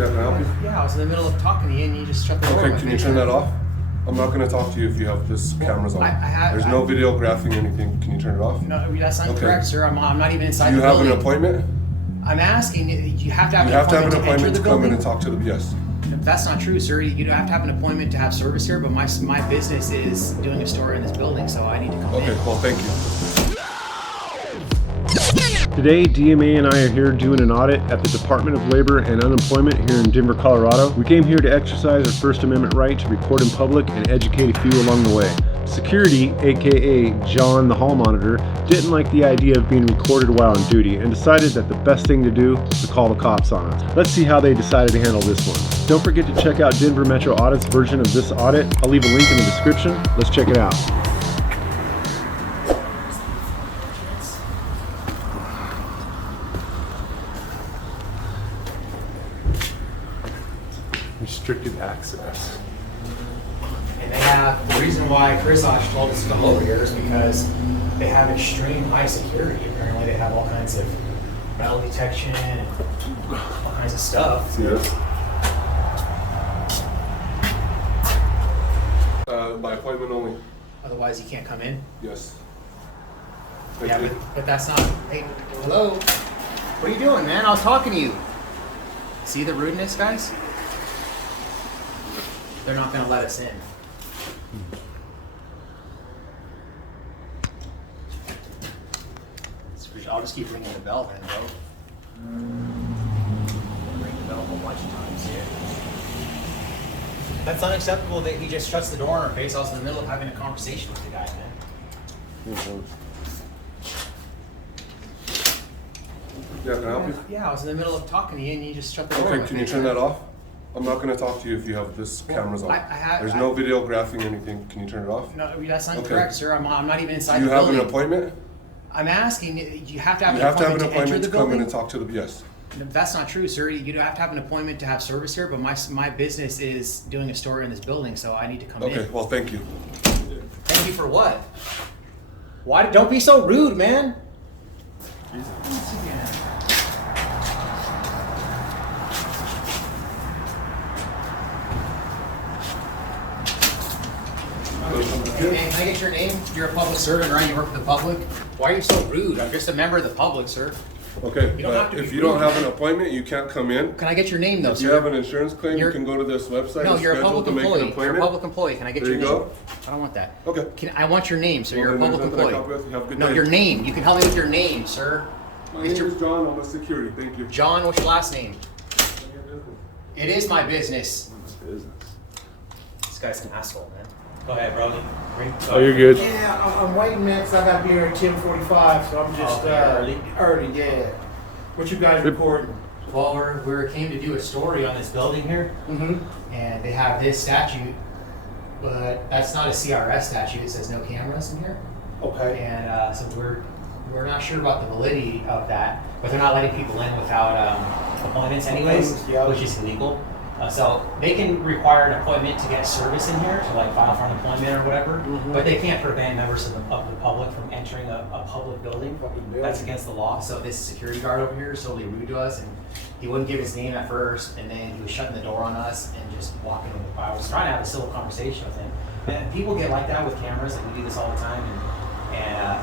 Yeah, can I help you? Yeah, I was in the middle of talking to you and you just shut the door. Okay, can you turn that off? I'm not gonna talk to you if you have this cameras on. There's no videographing anything. Can you turn it off? No, that's not correct, sir. I'm not even inside Do the you have building. an appointment? I'm asking, you have to have You an have to have appointment an appointment to enter the come in building? and talk to the, yes. That's not true, sir. You don't have to have an appointment to have service here, but my business is doing a story in this building, so I need to come in. Okay, well, thank you. Today, DMA and I are here doing an audit at the Department of Labor and Unemployment here in Denver, Colorado. We came here to exercise our First Amendment right to record in public and educate a few along the way. Security, aka John the hall monitor, didn't like the idea of being recorded while on duty and decided that the best thing to do was to call the cops on us. Let's see how they decided to handle this one. Don't forget to check out Denver Metro Audits version of this audit. I'll leave a link in the description. Let's check it out. Restricted access. And they have, the reason why Chris Osh told us to come over here is because they have extreme high security. Apparently they have all kinds of metal detection and all kinds of stuff. Yes. By appointment only. Otherwise you can't come in. Yes. Yeah, but that's not, hey, hello? What are you doing, man? I was talking to you. See the rudeness, guys? They're not gonna let us in. I'll just keep ringing the bell then, bro. Ring the bell a whole bunch of times here. That's unacceptable that he just shuts the door in our face. I was in the middle of having a conversation with the guy, man. Yeah, can I help you? Yeah, I was in the middle of talking to you and you just shut the door in Okay, my can you face. turn that off? I'm not gonna talk to you if you have this cameras on. There's no videographing anything. Can you turn it off? No, that's not Okay. correct, sir. I'm not even inside Do you the have building. an appointment? I'm asking, you have to have You an have to have appointment an to enter appointment the to come in building? and talk to the, yes. No, that's not true, sir. You don't have to have an appointment to have service here, but my business is doing a story in this building, so I need to come in. Okay, well, thank you. Thank you for what? Why? Don't be so rude, man. Hey, can I get your name? You're a public servant, right? You work for the public. Why are you so rude? I'm just a member of the public, sir. Okay, You don't have but to be if you don't rude, have man. an appointment, you can't come in. Can I get your name, though, If sir? you have an insurance claim, you You're- can go to this website No, and you're a schedule public to make an employee. You're a appointment. public employee. Can I get There your you name? go. I don't want that. Okay. I want your name, sir. Well, You're a then public there's nothing I employee. can help with. Have a good No, day. your name. You can help me with your name, sir. My It's name your- is John. I'm a security. Thank you. John, what's your last name? It is my business. This guy's an asshole, man. Go ahead, bro. Oh, you're good. Yeah, I'm waiting, man, 'cause I got to be here at 10:45, so I'm just early, yeah. What you guys recording? Well, we came to do a story on this building here, Mm-hmm. and they have this statute, but that's not a CRS statute. It says no cameras in here, Okay. and so we're not sure about the validity of that, but they're not letting people in without appointments anyways, Yeah. which is illegal. So they can require an appointment to get service in here, to like file for unemployment or whatever, but they can't prevent members of the public from entering a public building. That's against the law. So this security guard over here is totally rude to us, and he wouldn't give his name at first, and then he was shutting the door on us and just walking. I was trying to have a civil conversation with him. And people get like that with cameras, like we do this all the time, and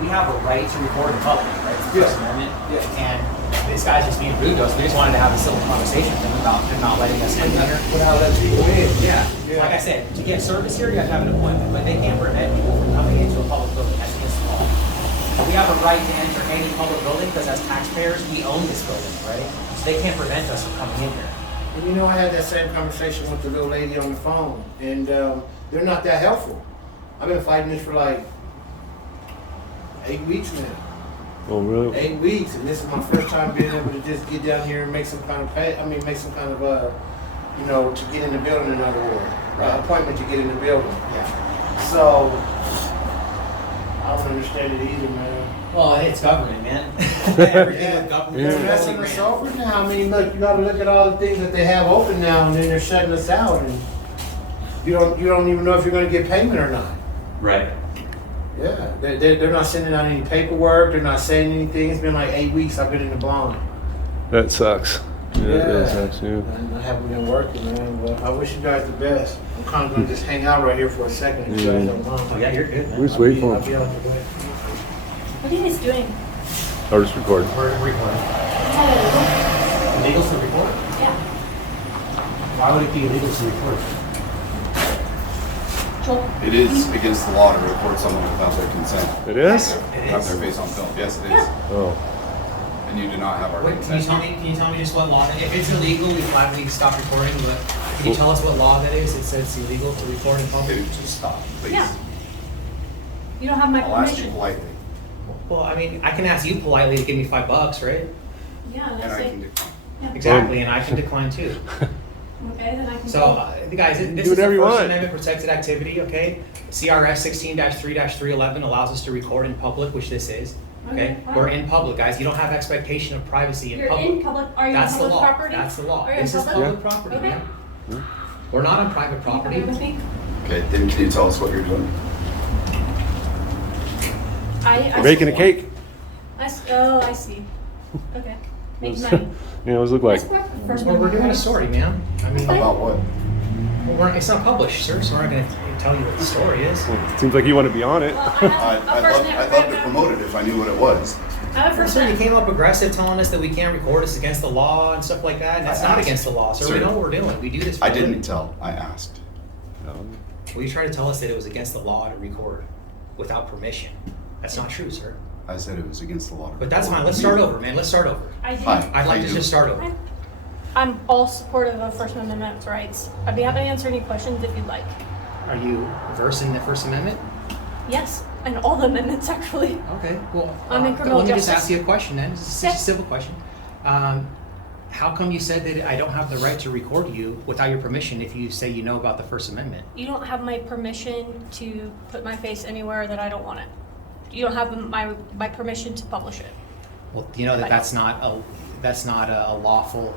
we have a right to record in public, right? It's the First Amendment. Yeah. And this guy's just being rude to us. We just wanted to have a civil conversation with him about him not letting us in here. Without letting people in. Yeah. Yeah. Like I said, to get service here, you have to have an appointment, but they can't prevent people from coming into a public building. That's against the law. We have a right to enter any public building because as taxpayers, we own this building, right? So they can't prevent us from coming in here. And you know, I had that same conversation with the little lady on the phone, and they're not that helpful. I've been fighting this for like 8 weeks now. Oh, really? 8 weeks, and this is my first time being able to just get down here and make some kind of make some kind of to get in the building. In other words, appointment to get in the building. Yeah. So I don't understand it either, man. Well, it's government, man. Everything with government. They're is messing totally us ran. over now. I mean, look, you got to look at all the things that they have open now, and then they're shutting us out, and you don't even know if you're going to get payment or not. Right. Yeah, they're not sending out any paperwork. They're not saying anything. It's been like 8 weeks. I've been in the blind. That sucks. Yeah, it is actually. And I haven't been working, man. Well, I wish you guys the best. I'm kind of gonna just hang out right here for a second if you guys don't mind. Oh, yeah, you're good, man. We just wait for I'll him. be out the way. What are you guys doing? I'll just record. We're recording. Is that Illegal to record? illegal? Yeah. Why would it be illegal to record? Joel? It is against the law to record someone without their consent. It is? Have their face on film. Yes, it is. Oh. And you do not have our Wait, can consent. you tell me just what law, if it's illegal, we gladly stop recording, but can you tell us what law that is? It says it's illegal to record in public? Okay, just stop, please. Yeah. You don't have my I'll ask you permission. politely, Well, I mean, I can ask you politely to give me $5, right? Yeah, and that's I can it. decline. Exactly, and I can decline too. Okay, then I can So, go. guys, this Do is a whatever you First want. Amendment protected activity, okay? CRS 16-3-311 allows us to record in public, which this is, okay? Okay, fine. We're in public, guys. You don't have expectation of privacy in You're public. in public, are you on That's the public law. property? That's the law. Are you in This is public? public property, Okay. man. We're not on private Can you property. come with me? Okay, then can you tell us what you're doing? I Baking a cake. Oh, I see. Okay. Make money. Yeah, what does it look like? That's correct. First Well, we're one, doing a right? story, man. I mean, About what? it's not published, sir, so we're not going to tell you what the story is. Seems like you want to be on it. Well, I have a first name. I'd love to promote it if I knew what it was. I have a first Sir, you name. came up aggressive telling us that we can't record, it's against the law and stuff like that, and that's I not asked. against the law, sir. We Sir, know what we're doing. We do this for I a living. didn't tell, I asked. Well, you tried to tell us that it was against the law to record without permission. That's not true, sir. I said it was against the law. to But that's record. fine. Let's start over, man. Let's start over. I do. Hi. I'd How like you to doing? just start over. I'm all supportive of First Amendment rights. I'd be happy to answer any questions if you'd like. Are you versed in the First Amendment? Yes, and all the amendments actually. Okay, well, I'm in criminal let me just justice. ask you a question then. This is Yeah. just a civil question. How come you said that I don't have the right to record you without your permission if you say you know about the First Amendment? You don't have my permission to put my face anywhere that I don't want it. You don't have my permission to publish it. Well, you know that Right. that's not a lawful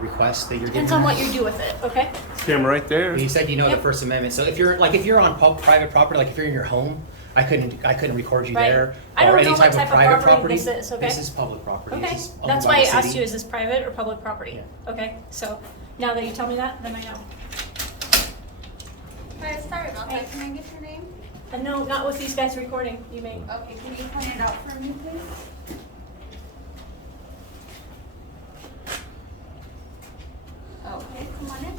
request that you're giving. Depends on what you do with it, okay? Camera right there. You said you know Yep. the First Amendment. So if you're on private property, like if you're in your home, I couldn't record you Right. there. I don't or any know what type type of of private property property. this is, okay? This is public property. Okay, This is owned that's by why I the asked city. you, is this private or public property? Okay, so now that you tell me that, then I know. Hi, sorry about that. Can I get your name? And no, not with these guys recording, you may. Okay, can you point it out for me, please? Okay, come on in.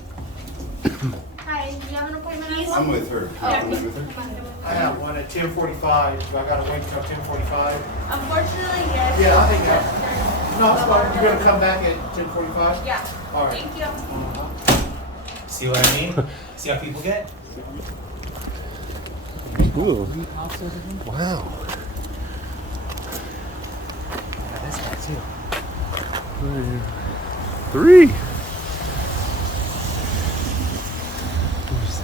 Hi, do you have an appointment on He's- hold? I'm with her. Oh, I'm with her. come on, come on. I have one at 10:45. Do I gotta wait till 10:45? Unfortunately, yes. Yeah, I think That's No, it's fine. You're gonna come back at 10:45? Yeah, All right. thank you. See what I mean? See how people get? Ooh. Wow. Yeah, this guy too. 3. Let me see.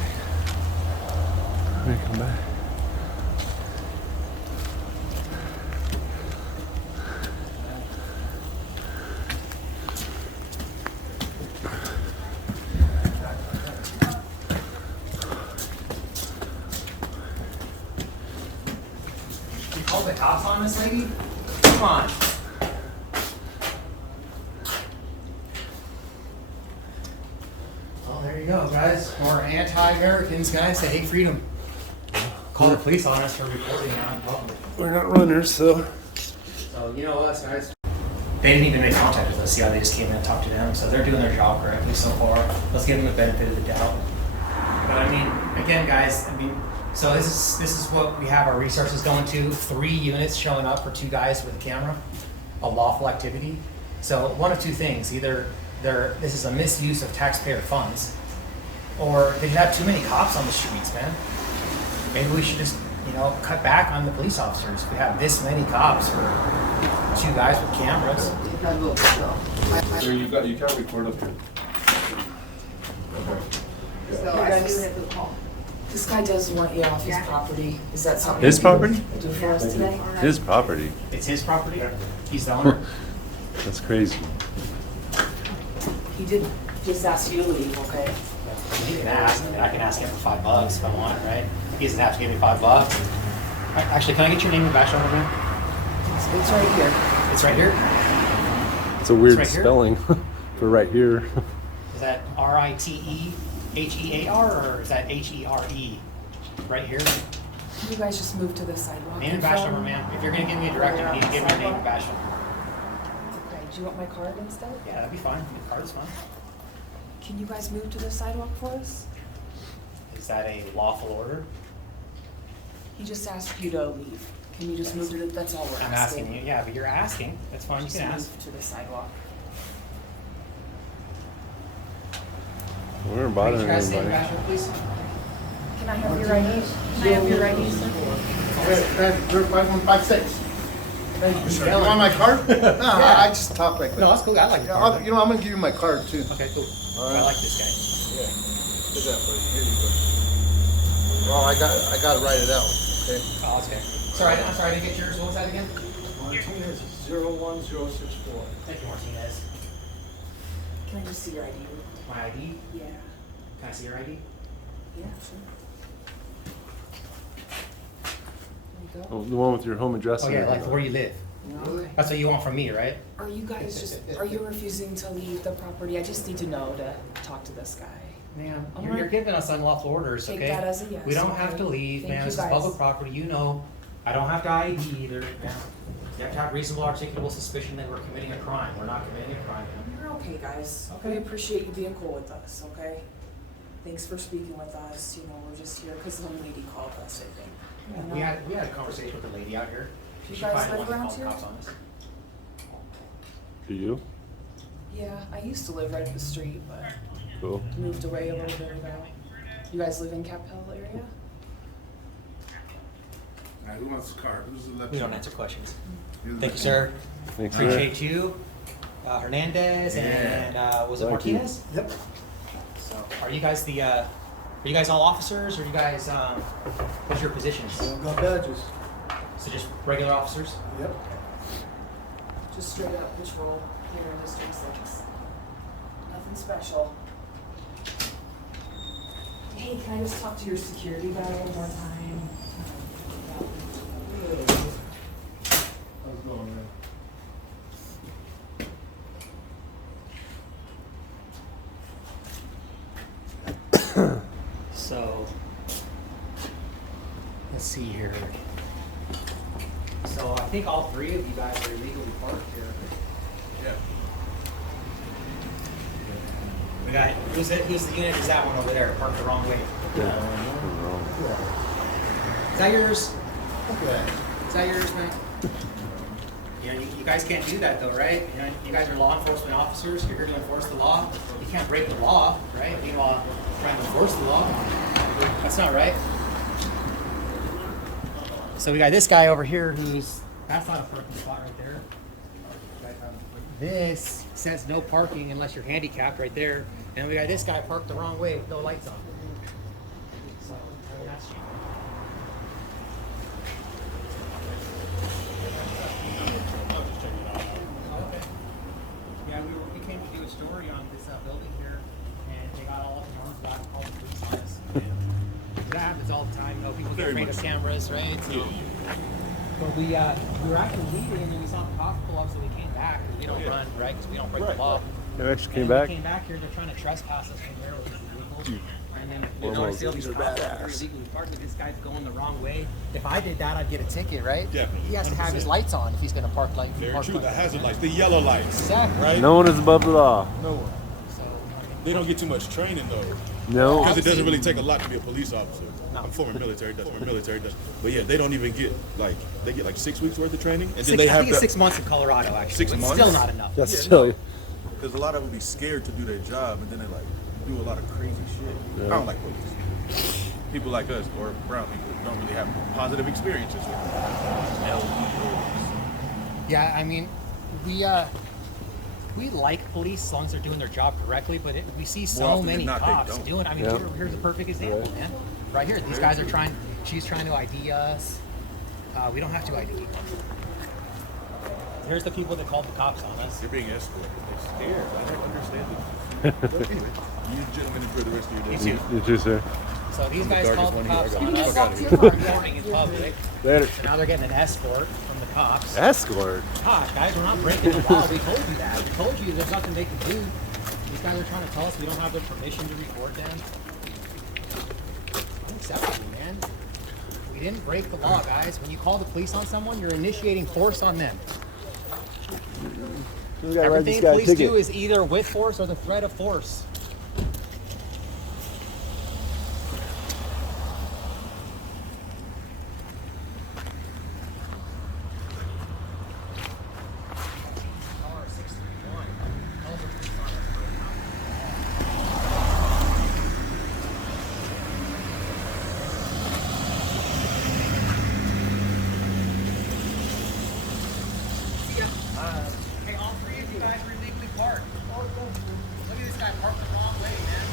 Let me come back. You called the cops on this lady? Come on. Well, there you go, guys. More anti-Americans, guys, that hate freedom. Call the police on us for recording on public. We're not runners, so. So, you know us, guys. They didn't even make contact with us. See how they just came in and talked to them. So they're doing their job correctly so far. Let's give them the benefit of the doubt. But I mean, again, guys, so this is what we have our resources going to. 3 units showing up for 2 guys with a camera. A lawful activity. So one of 2 things. Either this is a misuse of taxpayer funds, or they have too many cops on the streets, man. Maybe we should just, cut back on the police officers. We have this many cops for 2 guys with cameras. Sir, you can't record up here. This guy does want you off his property. Is that something? His you can property? Do for us today? His property. It's his property. He's the owner. That's crazy. He did just ask you to leave, okay? He can ask. I can ask him for $5 if I want, right? He doesn't have to give me $5. Actually, can I get your name and bachelor over here? It's right here. It's right here. It's a weird right here? spelling. for right here. Is that RITEHEAR or is that HERE? Right here? Can you guys just move to the sidewalk? Name and badge number, ma'am. If you're gonna give me a directive, you need to give me your name and badge number. Okay, do you want my card instead? Yeah, that'd be fine. Your card's fine. Can you guys move to the sidewalk for us? Is that a lawful order? He just asked you to leave. Can you just move to the, that's all we're I'm asking. asking you. Yeah, but you're asking. That's fine. You Just can ask. move to the sidewalk. We weren't Wait, bothering you guys say your anybody. badge number, please. Can I have your ID? Can I have your ID, sir? 5156. Thank you, sir. You want my card? No, I just talk like No, that. that's cool. I like your Yeah, card. you know, I'm gonna give you my card too. Okay, cool. All right. I like this guy. Yeah. Look at that, buddy. Here you go. Well, I gotta write it out, okay? Oh, that's okay. Sorry, I'm sorry, I didn't get yours. What was that again? Martinez 01064. Thank you, Martinez. Can I just see your ID? My ID? Yeah. Can I see your ID? Yeah, sure. There you go. Oh, the one with your home address. Oh, and yeah, everything. like where you live. Okay. That's what you want from me, right? Are you guys are you refusing to leave the property? I just need to know to talk to this guy. Ma'am, All you're right. giving us unlawful orders, Take okay? that as a yes, We don't have okay? to leave, Thank ma'am. you, This is guys. public property, you know. I don't have to ID either, ma'am. You have to have reasonable articulable suspicion that we're committing a crime. We're not committing a crime, ma'am. You're okay, guys. Okay. We appreciate you being cool with us, okay? Thanks for speaking with us. You know, we're just here because some lady called us, I think. You know? We had a conversation with the lady out here. You She guys probably live wanted to around call the here? cops on us. Do you? Yeah, I used to live right up the street, but Cool. moved away a little bit ago. You guys live in Cap Hill area? All right, who wants the card? Who's the left? We don't answer questions. You're the Thank you, left. sir. Thanks, sir. Appreciate you. Hernandez and, was it Thank you. Martinez? Yep. So, are you guys all officers or you guys, what's your positions? Got badges. So just regular officers? Yep. Just straight up patrol here in District 6. Nothing special. Hey, can I just talk to your security guy one more time? How's it going, man? So, let's see here. So I think all three of you guys are illegally parked here. Yeah. We got, whose unit is that one over there, parked the wrong way? Is that yours? Is that yours, man? You know, you guys can't do that though, right? You know, you guys are law enforcement officers, you're here to enforce the law. You can't break the law, right? Meanwhile, trying to enforce the law. That's not right. So we got this guy over here that's not a parking spot right there. This says no parking unless you're handicapped right there. And we got this guy parked the wrong way with no lights on. So, I mean, that's okay. Yeah, we came to do a story on this building here, and they got all up in arms about it, called the police on us. That happens all the time, you know, people get afraid of cameras, right? So, but we were actually leaving, and then we saw the cops pull up, so we came back, because we don't run, right? Because we don't break the law. You actually came And back? We came back here, they're trying to trespass us from there, which is illegal. And then we Almost. noticed all these cops out here illegally parked, this guy's going the wrong way. If I did that, I'd get a ticket, right? Definitely, He has to have his 100%. lights on if he's gonna park like. Very park true. like The hazard that. lights, the yellow lights. Exactly. Right? No one is above the law. No one. So, They don't get too much training though. No. Because it doesn't really take a lot to be a police officer. No. I'm former military, but yeah, they don't even get they get like 6 weeks worth of training, and then six, they I have think it's to. 6 months in Colorado, actually. 6 but months? Still not enough. That's Yeah, silly. Because a lot of them be scared to do their job, and then they like do a lot of crazy shit. Yeah. I don't like police. People like us or brown people don't really have positive experiences with them. Yeah, I mean, we like police as long as they're doing their job correctly, but we see More so often many than not, they cops don't. doing. I mean, Yeah. here's a perfect example, Right. man. Right here, these guys are trying. She's trying to ID us. We don't have to ID. Here's the people that called the cops on us. You're being escorted. They're scared. I don't understand it. You gentlemen enjoy the rest of your day. Me too. You too, sir. So these guys darkest called the one here. cops I on gotta us. fuck outta here. Warning in public. Later. So now they're getting an escort from the cops. Escort. Gosh, guys, we're not breaking the law. We told you that. We told you there's nothing they can do. These guys are trying to tell us we don't have the permission to record them. Unacceptable, man. We didn't break the law, guys. When you call the police on someone, you're initiating force on them. Everything police do is either with force or the threat of force. Hey, all three of you guys are illegally parked. Look at this guy parked the wrong way, man.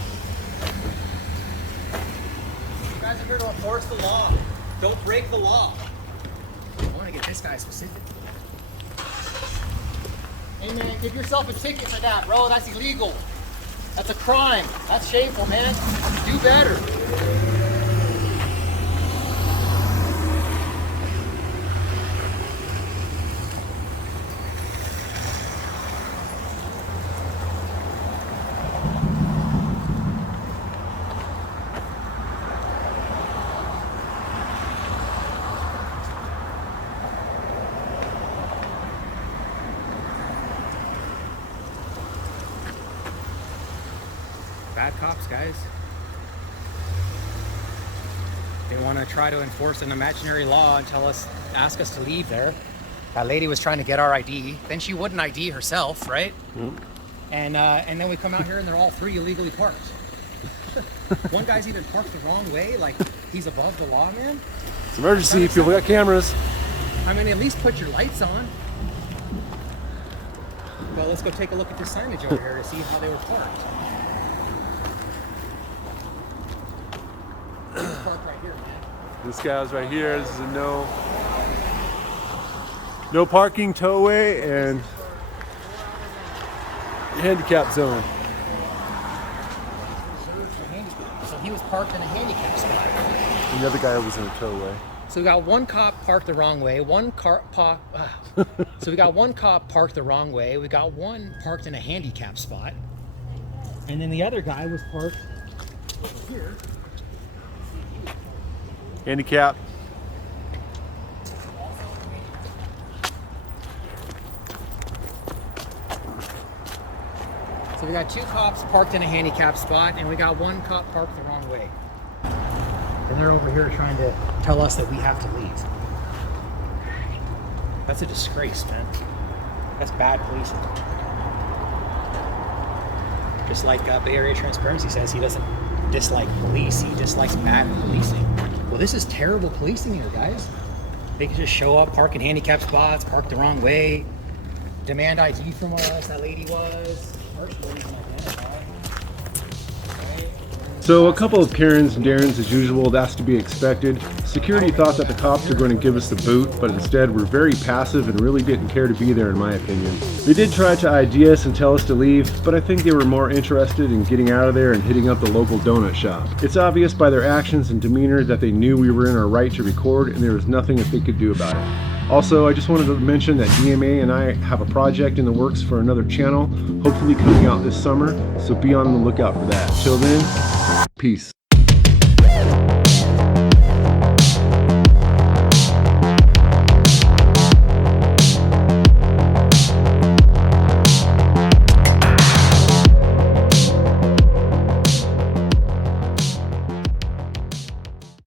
You guys are here to enforce the law. Don't break the law. I want to get this guy specific. Hey, man, give yourself a ticket for that, bro. That's illegal. That's a crime. That's shameful, man. Do better. Bad cops, guys. They want to try to enforce an imaginary law and ask us to leave there. That lady was trying to get our ID. Then she wouldn't ID herself, right? Mm-hmm. And then we come out here and they're all three illegally parked. One guy's even parked the wrong way, like he's above the law, man. It's emergency. People got cameras. I mean, at least put your lights on. Well, let's go take a look at this signage over here to see how they were parked. Park right here, man. This guy was right here. This is a no parking towway and handicap zone. So he was parked in a handicap spot. And the other guy was in a towway. So we got one cop parked the wrong way, So we got one cop parked the wrong way, we got one parked in a handicap spot, and then the other guy was parked over here. Handicap. So we got two cops parked in a handicap spot, and we got one cop parked the wrong way. And they're over here trying to tell us that we have to leave. That's a disgrace, man. That's bad policing. Just like Bay Area Transparency says, he doesn't dislike police, he dislikes bad policing. Well, this is terrible policing here, guys. They can just show up, park in handicap spots, park the wrong way, demand ID from us, that lady was. So a couple of Karens and Darrens as usual, that's to be expected. Security thought that the cops were going to give us the boot, but instead were very passive and really didn't care to be there in my opinion. They did try to ID us and tell us to leave, but I think they were more interested in getting out of there and hitting up the local donut shop. It's obvious by their actions and demeanor that they knew we were in our right to record and there was nothing that they could do about it. Also, I just wanted to mention that DMA and I have a project in the works for another channel, hopefully coming out this summer, so be on the lookout for that. Till then, peace.